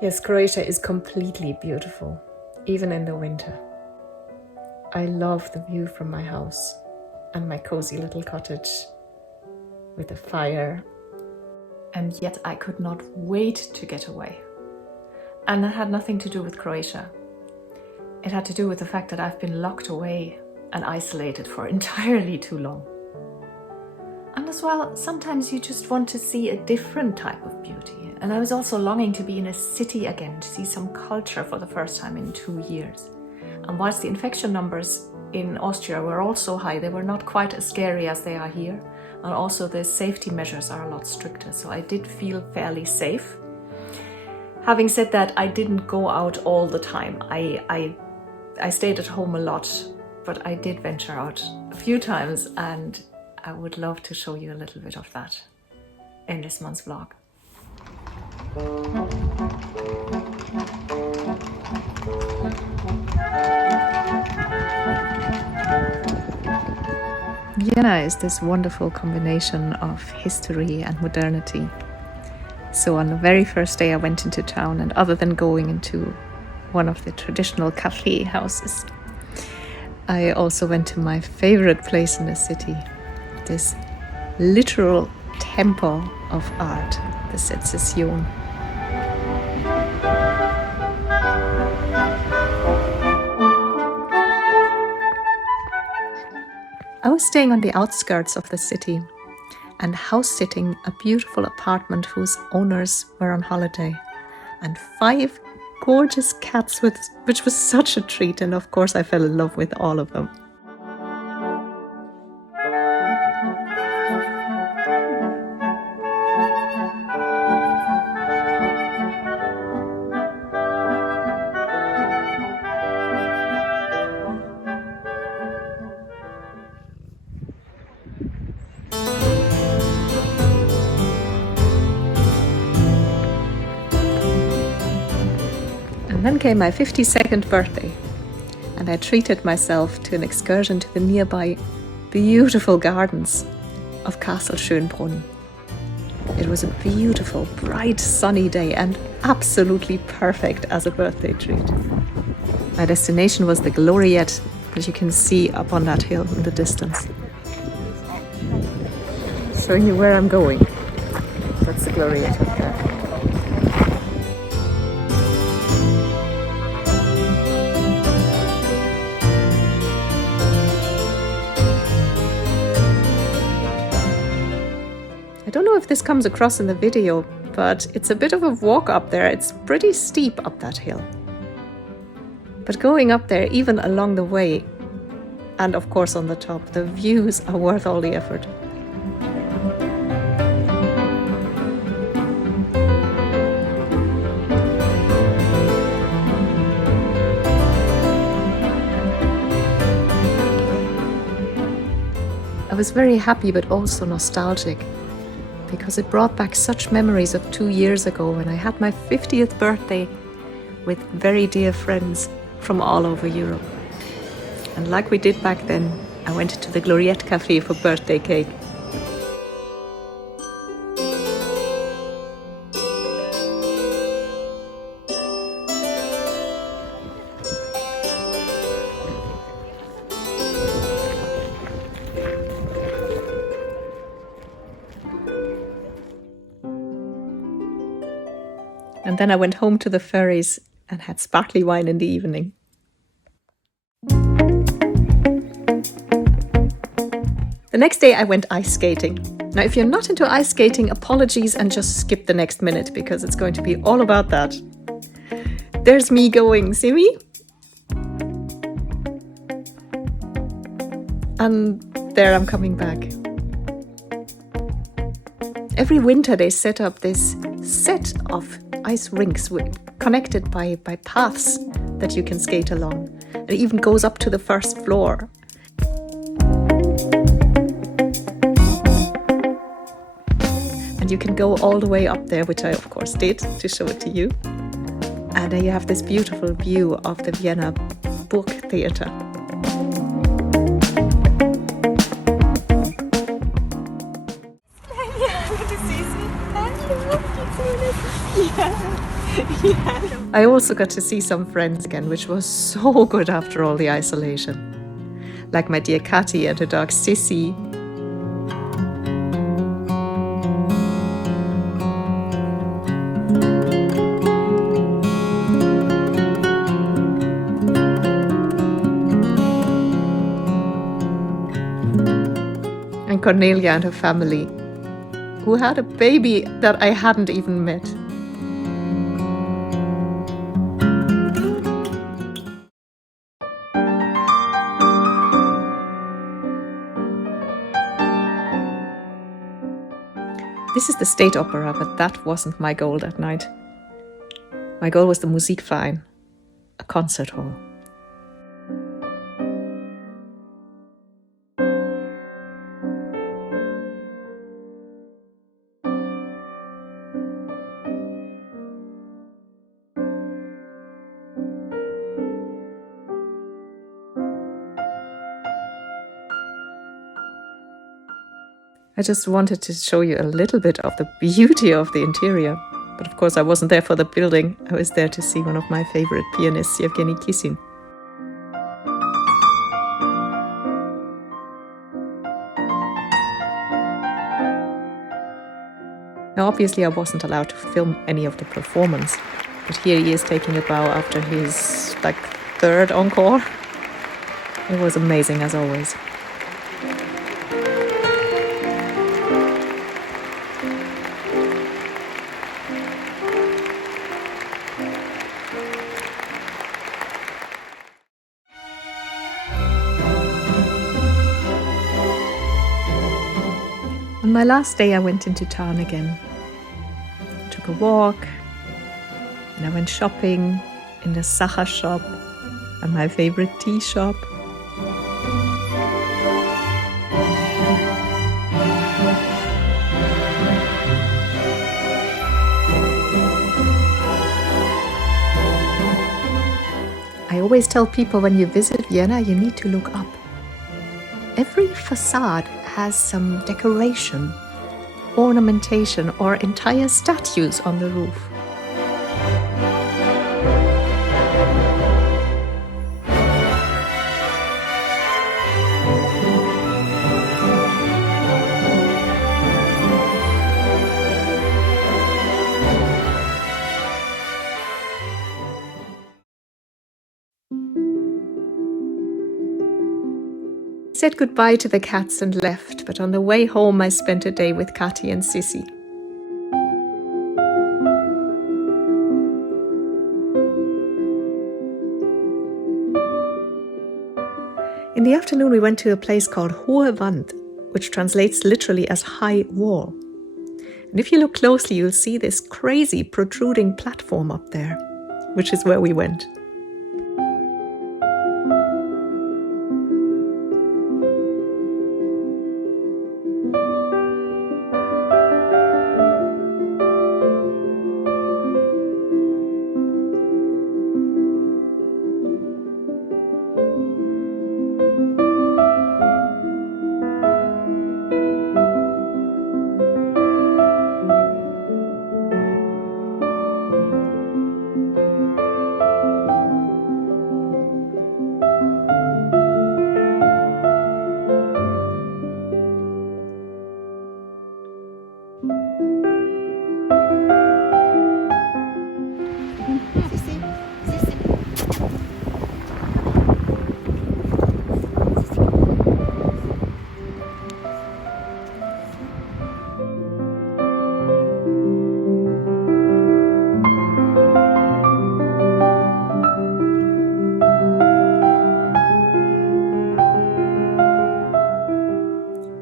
Yes, Croatia is completely beautiful, even in the winter. I love the view from my house and my cozy little cottage with a fire. And yet I could not wait to get away. And that had nothing to do with Croatia. It had to do with the fact that I've been locked away and isolated for entirely too long. And as well, sometimes you just want to see a different type of beauty. And I was also longing to be in a city again, to see some culture for the first time in 2 years. And whilst the infection numbers in Austria were also high, they were not quite as scary as they are here. And also the safety measures are a lot stricter. So I did feel fairly safe. Having said that, I didn't go out all the time. I stayed at home a lot, but I did venture out a few times, and I would love to show you a little bit of that in this month's vlog. Vienna is this wonderful combination of history and modernity. So on the very first day I went into town, and other than going into one of the traditional cafe houses, I also went to my favorite place in the city, this literal temple of art, the Secession. I was staying on the outskirts of the city and house-sitting a beautiful apartment whose owners were on holiday, and 5 gorgeous cats, which was such a treat, and of course I fell in love with all of them. And then came my 52nd birthday, and I treated myself to an excursion to the nearby beautiful gardens of Castle Schönbrunn. It was a beautiful, bright, sunny day and absolutely perfect as a birthday treat. My destination was the Gloriette, that you can see up on that hill in the distance. Showing you where I'm going. That's the Gloriette up there. I don't know if this comes across in the video, but it's a bit of a walk up there. It's pretty steep up that hill. But going up there, even along the way, and of course on the top, the views are worth all the effort. I was very happy but also nostalgic, because it brought back such memories of 2 years ago when I had my 50th birthday with very dear friends from all over Europe. And like we did back then, I went to the Gloriette Cafe for birthday cake. And then I went home to the ferries and had sparkly wine in the evening. The next day I went ice skating. Now, if you're not into ice skating, apologies and just skip the next minute, because it's going to be all about that. There's me going, see me? And there I'm coming back. Every winter they set up this set of ice rinks connected by paths that you can skate along. It even goes up to the first floor. And you can go all the way up there, which I of course did to show it to you. And then you have this beautiful view of the Vienna Book Theatre. Ja. I also got to see some friends again, which was so good after all the isolation. Like my dear Kati and her dog Sissy. And Cornelia and her family, who had a baby that I hadn't even met. This is the State Opera, but that wasn't my goal that night. My goal was the Musikverein, a concert hall. I just wanted to show you a little bit of the beauty of the interior. But of course I wasn't there for the building. I was there to see one of my favorite pianists, Yevgeny Kissin. Now obviously I wasn't allowed to film any of the performance. But here he is taking a bow after his third encore. It was amazing as always. On my last day I went into town again. Took a walk and I went shopping in the Sacher shop and my favorite tea shop. I always tell people when you visit Vienna you need to look up. Every facade has some decoration, ornamentation, or entire statues on the roof. I said goodbye to the cats and left, but on the way home I spent a day with Kati and Sissy. In the afternoon we went to a place called Hohe Wand, which translates literally as high wall. And if you look closely you'll see this crazy protruding platform up there, which is where we went.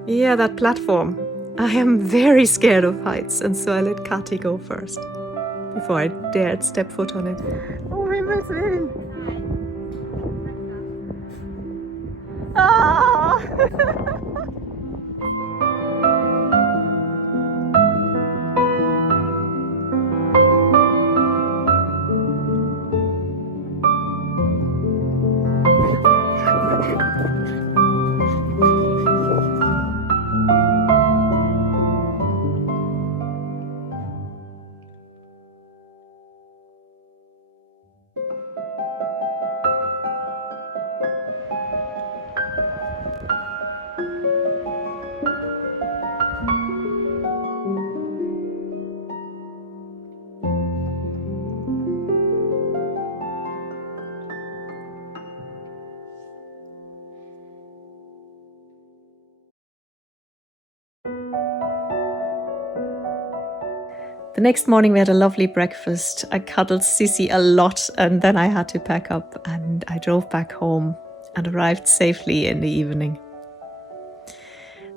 Yeah, that platform. I am very scared of heights, and so I let Kati go first, before I dared step foot on it. Oh, Himmels Willen! Ah! The next morning we had a lovely breakfast. I cuddled Sissy a lot, and then I had to pack up, and I drove back home and arrived safely in the evening.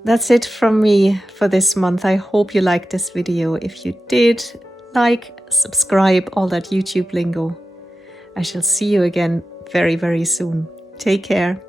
That's it from me for this month. I hope you liked this video. If you did, like, subscribe, all that YouTube lingo. I shall see you again very, very soon. Take care.